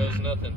goes nothing.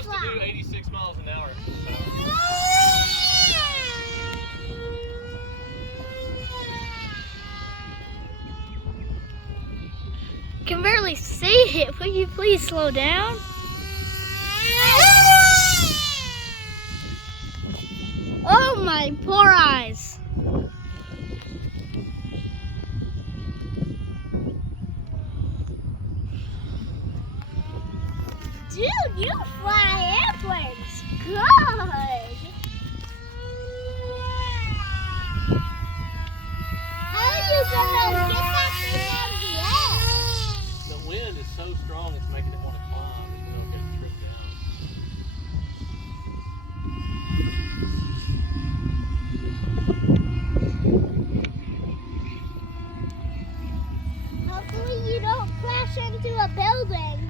To do 86 miles an hour. Can barely see it. Will you please slow down? Oh my poor eyes. Dude, you fly airplanes. Good. How are you gonna get that thing out of the air? The wind is so strong, it's making it want to climb. It'll get tripped down. Hopefully you don't crash into a building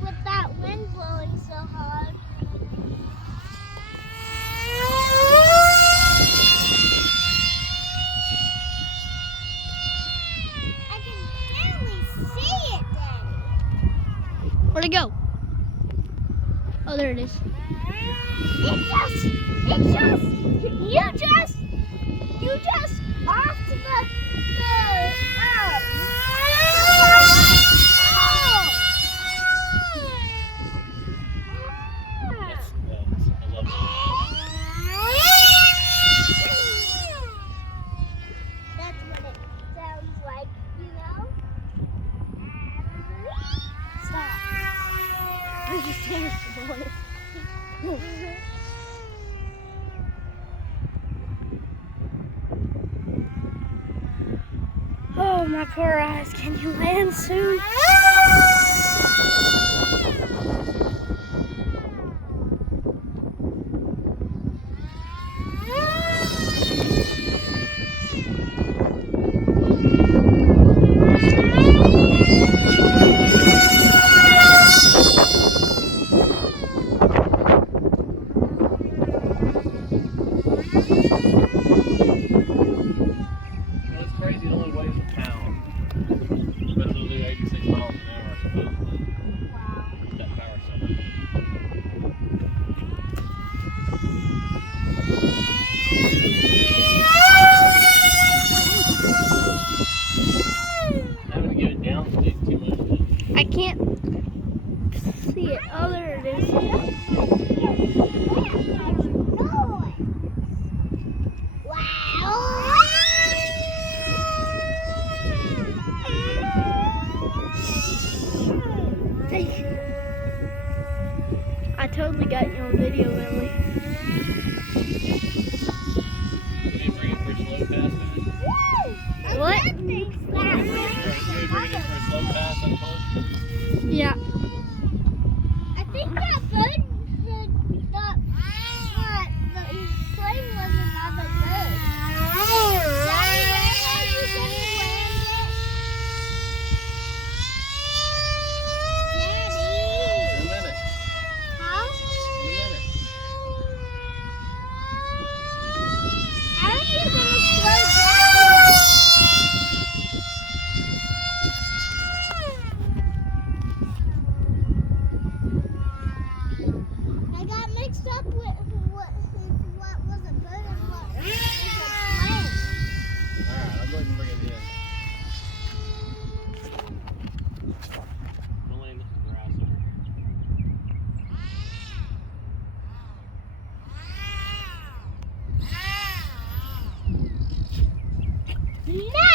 with that wind blowing so hard. I can barely see it, Daddy. Where'd it go? Oh, there it is. You just off to the I love That's what it sounds like, you know? Stop. I'm just terrible. Oh, my poor eyes. Can you land soon? I can't see it. Oh, there it is. I totally got you on video, Emily. What? Yeah. I think that bird, the plane was another bird. Daddy, where are you going to land it? Daddy. In a minute. Huh? In a minute. No!